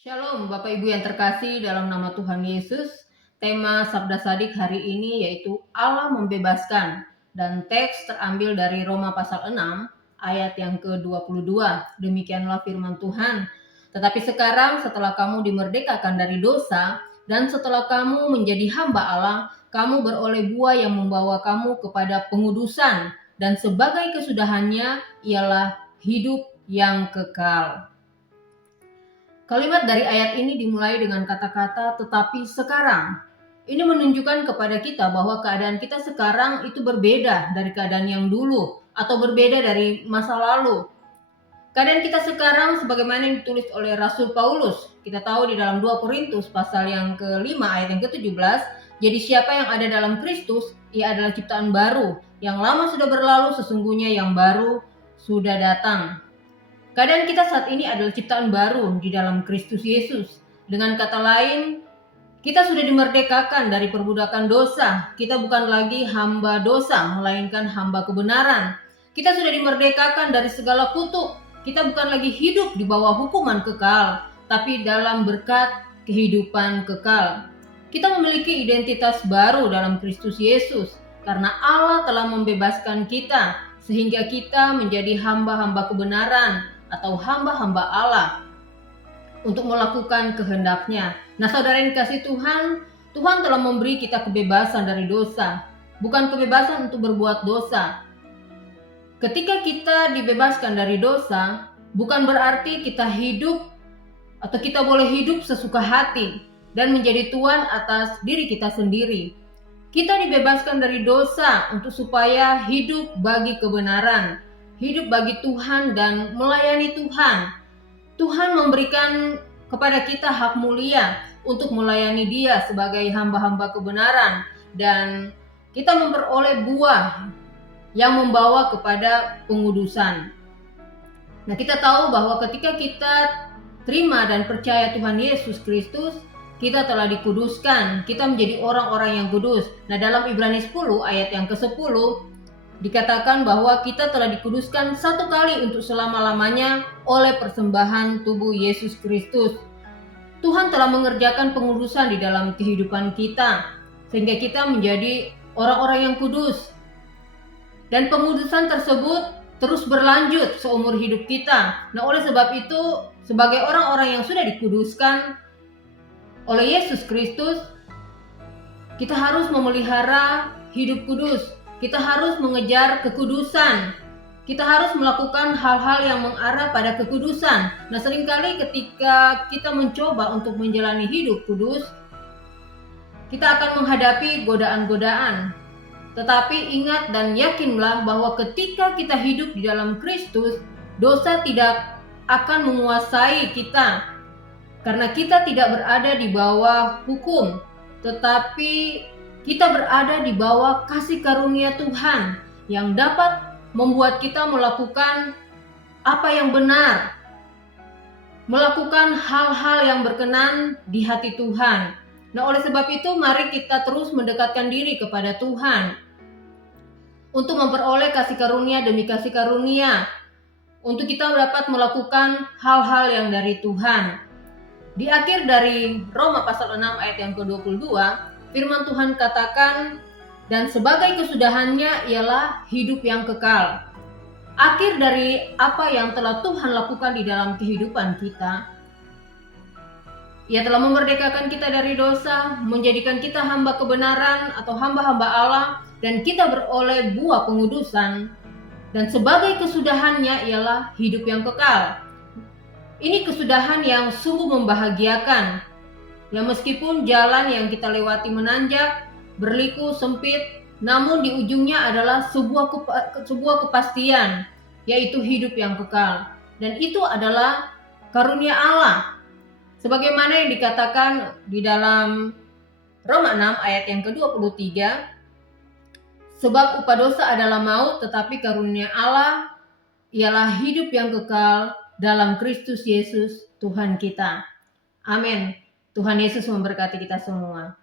Shalom Bapak Ibu yang terkasih dalam nama Tuhan Yesus. Tema Sabda Sadik hari ini yaitu Allah membebaskan, dan teks terambil dari Roma pasal 6 ayat yang ke-22. Demikianlah firman Tuhan. Tetapi sekarang setelah kamu dimerdekakan dari dosa dan setelah kamu menjadi hamba Allah, kamu beroleh buah yang membawa kamu kepada pengudusan, dan sebagai kesudahannya ialah hidup yang kekal. Kalimat dari ayat ini dimulai dengan kata-kata tetapi sekarang. Ini menunjukkan kepada kita bahwa keadaan kita sekarang itu berbeda dari keadaan yang dulu atau berbeda dari masa lalu. Keadaan kita sekarang sebagaimana yang ditulis oleh Rasul Paulus. Kita tahu di dalam 2 Korintus pasal yang ke-5 ayat yang ke-17. Jadi siapa yang ada dalam Kristus, ia adalah ciptaan baru. Yang lama sudah berlalu, sesungguhnya yang baru sudah datang. Keadaan kita saat ini adalah ciptaan baru di dalam Kristus Yesus. Dengan kata lain, kita sudah dimerdekakan dari perbudakan dosa. Kita bukan lagi hamba dosa, melainkan hamba kebenaran. Kita sudah dimerdekakan dari segala kutuk. Kita bukan lagi hidup di bawah hukuman kekal, tapi dalam berkat kehidupan kekal. Kita memiliki identitas baru dalam Kristus Yesus, karena Allah telah membebaskan kita, sehingga kita menjadi hamba-hamba kebenaran atau hamba-hamba Allah untuk melakukan kehendak-Nya. Nah, saudara yang dikasihi Tuhan, Tuhan telah memberi kita kebebasan dari dosa, bukan kebebasan untuk berbuat dosa. Ketika kita dibebaskan dari dosa, bukan berarti kita hidup atau kita boleh hidup sesuka hati dan menjadi tuan atas diri kita sendiri. Kita dibebaskan dari dosa untuk supaya hidup bagi kebenaran, hidup bagi Tuhan dan melayani Tuhan. Tuhan memberikan kepada kita hak mulia untuk melayani Dia sebagai hamba-hamba kebenaran, dan kita memperoleh buah yang membawa kepada pengudusan. Nah, kita tahu bahwa ketika kita terima dan percaya Tuhan Yesus Kristus, kita telah dikuduskan, kita menjadi orang-orang yang kudus. Nah, dalam Ibrani 10 ayat yang ke-10 dikatakan bahwa kita telah dikuduskan satu kali untuk selama-lamanya oleh persembahan tubuh Yesus Kristus. Tuhan telah mengerjakan pengudusan di dalam kehidupan kita, sehingga kita menjadi orang-orang yang kudus. Dan pengudusan tersebut terus berlanjut seumur hidup kita. Nah, oleh sebab itu, sebagai orang-orang yang sudah dikuduskan oleh Yesus Kristus, kita harus memelihara hidup kudus. Kita harus mengejar kekudusan. Kita harus melakukan hal-hal yang mengarah pada kekudusan. Nah, seringkali ketika kita mencoba untuk menjalani hidup kudus, kita akan menghadapi godaan-godaan. Tetapi ingat dan yakinlah bahwa ketika kita hidup di dalam Kristus, dosa tidak akan menguasai kita. Karena kita tidak berada di bawah hukum, tetapi kita berada di bawah kasih karunia Tuhan yang dapat membuat kita melakukan apa yang benar, melakukan hal-hal yang berkenan di hati Tuhan. Nah, oleh sebab itu mari kita terus mendekatkan diri kepada Tuhan untuk memperoleh kasih karunia demi kasih karunia, untuk kita dapat melakukan hal-hal yang dari Tuhan. Di akhir dari Roma pasal 6 ayat yang ke-22, firman Tuhan katakan, dan sebagai kesudahannya ialah hidup yang kekal. Akhir dari apa yang telah Tuhan lakukan di dalam kehidupan kita, Ia telah memerdekakan kita dari dosa, menjadikan kita hamba kebenaran atau hamba-hamba Allah, dan kita beroleh buah pengudusan. Dan sebagai kesudahannya ialah hidup yang kekal. Ini kesudahan yang sungguh membahagiakan, yang meskipun jalan yang kita lewati menanjak, berliku, sempit, namun di ujungnya adalah sebuah kepastian, yaitu hidup yang kekal. Dan itu adalah karunia Allah. Sebagaimana yang dikatakan di dalam Roma 6 ayat yang ke-23, sebab upah dosa adalah maut, tetapi karunia Allah ialah hidup yang kekal dalam Kristus Yesus Tuhan kita. Amin. Tuhan Yesus memberkati kita semua.